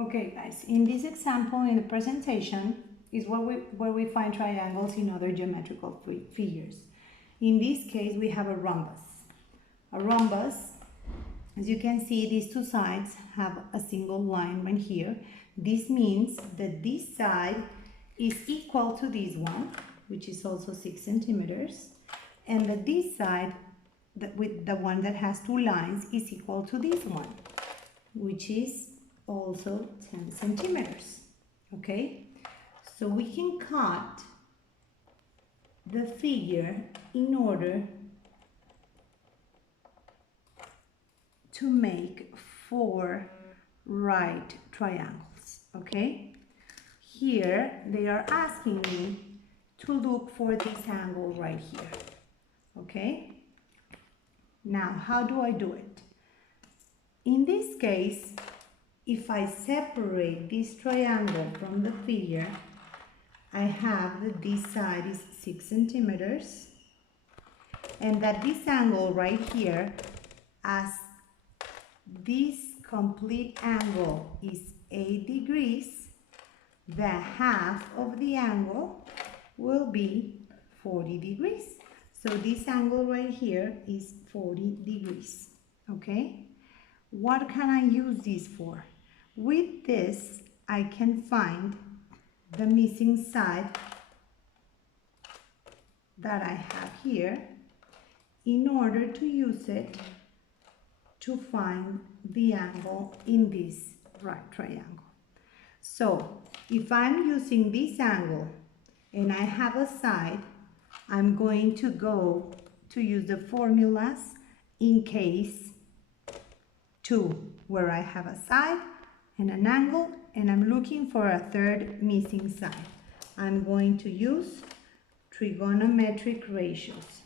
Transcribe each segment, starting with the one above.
Okay guys, in this example in the presentation is where we find triangles in other geometrical figures. In this case we have a rhombus. A rhombus, as you can see, these two sides have a single line right here. This means that this side is equal to this one, which is also 6 centimeters, and that this side, with the one that has two lines, is equal to this one, which is also 10 centimeters. Okay, so we can cut the figure in order to make 4 right triangles. Okay, here they are asking me to look for this angle right here. Okay, now how do I do it? In this case, if I separate this triangle from the figure, I have that this side is 6 centimeters and that this angle right here, as this complete angle is 8 degrees, the half of the angle will be 40 degrees. So this angle right here is 40 degrees. Okay? What can I use this for? With this, I can find the missing side that I have here in order to use it to find the angle in this right triangle. So, if I'm using this angle and I have a side, I'm going to go to use the formulas in case 2, where I have a side and an angle and I'm looking for a third missing side. I'm going to use trigonometric ratios.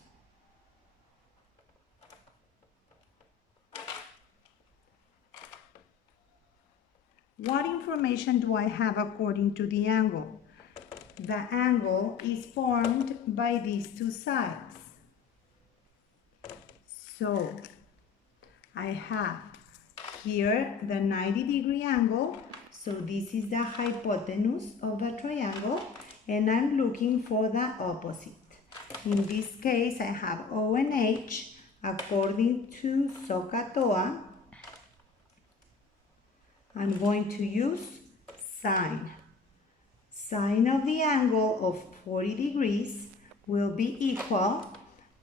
What information do I have according to the angle? The angle is formed by these two sides. So I have here the 90-degree angle, so this is the hypotenuse of the triangle, and I'm looking for the opposite. In this case, I have O and H according to SOHCAHTOA. I'm going to use sine. Sine of the angle of 40 degrees will be equal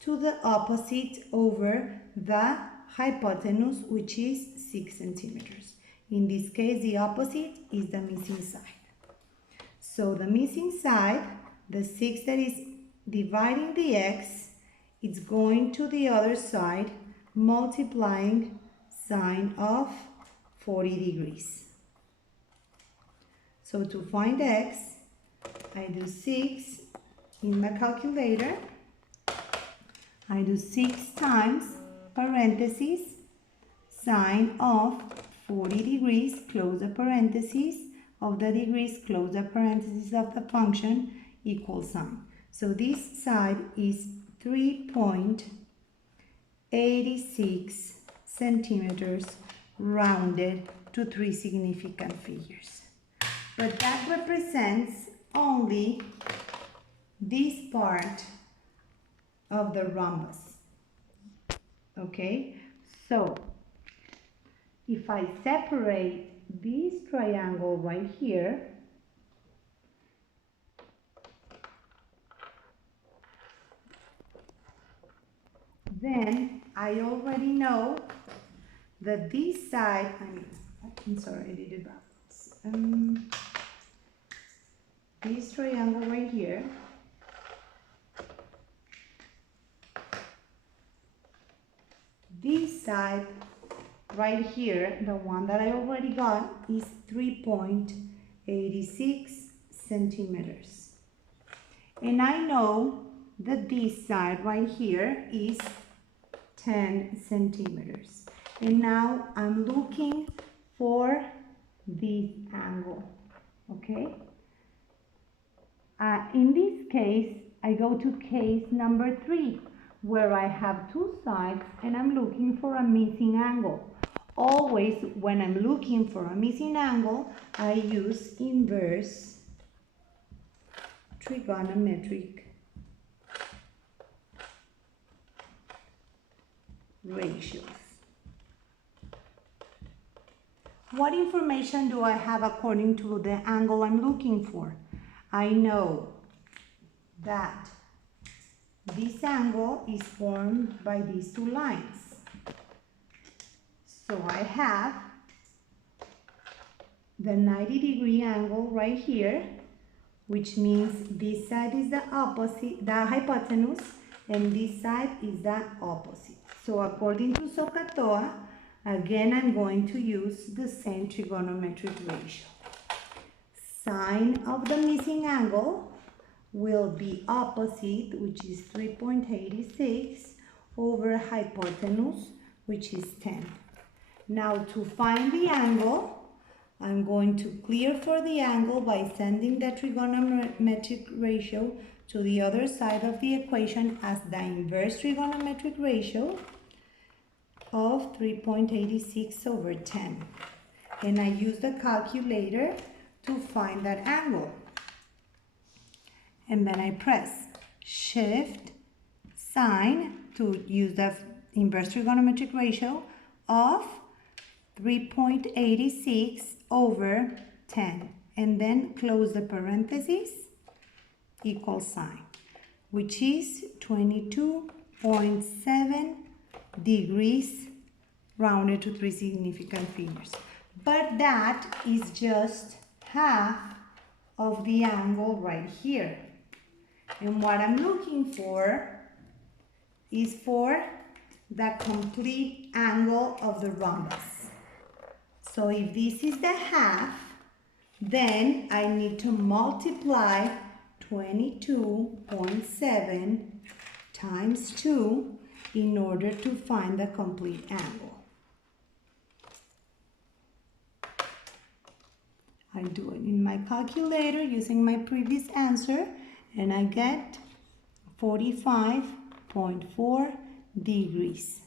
to the opposite over the hypotenuse, which is 6 centimeters. In this case, the opposite is the missing side. So the missing side, the 6 that is dividing the x, it's going to the other side, multiplying sine of 40 degrees. So to find x, I do 6 in my calculator. I do 6 times parentheses sine of 40 degrees, close the parentheses, of the degrees, close the parentheses of the function, equals sine. So this side is 3.86 centimeters rounded to 3 significant figures. But that represents only this part of the rhombus. Okay, so if I separate this triangle right here, then I already know that this side, I'm sorry, I did it backwards. This triangle right here, this side right here, the one that I already got, is 3.86 centimeters. And I know that this side right here is 10 centimeters. And now I'm looking for this angle, okay? In this case, I go to case number 3, where I have two sides and I'm looking for a missing angle. Always when I'm looking for a missing angle, I use inverse trigonometric ratios. What information do I have according to the angle I'm looking for? I know that this angle is formed by these two lines. So I have the 90-degree angle right here, which means this side is the opposite, the hypotenuse, and this side is the opposite. So according to SOHCAHTOA, again I'm going to use the same trigonometric ratio. Sine of the missing angle will be opposite, which is 3.86, over hypotenuse, which is 10. Now to find the angle, I'm going to clear for the angle by sending the trigonometric ratio to the other side of the equation as the inverse trigonometric ratio of 3.86 over 10. And I use the calculator to find that angle. And then I press Shift Sign to use the inverse trigonometric ratio of 3.86 over 10, and then close the parentheses, equal sign, which is 22.7 degrees rounded to 3 significant figures. But that is just half of the angle right here. And what I'm looking for is for the complete angle of the rhombus. So if this is the half, then I need to multiply 22.7 times 2 in order to find the complete angle. I do it in my calculator using my previous answer, and I get 45.4 degrees.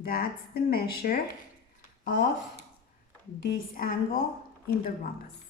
That's the measure of this angle in the rhombus.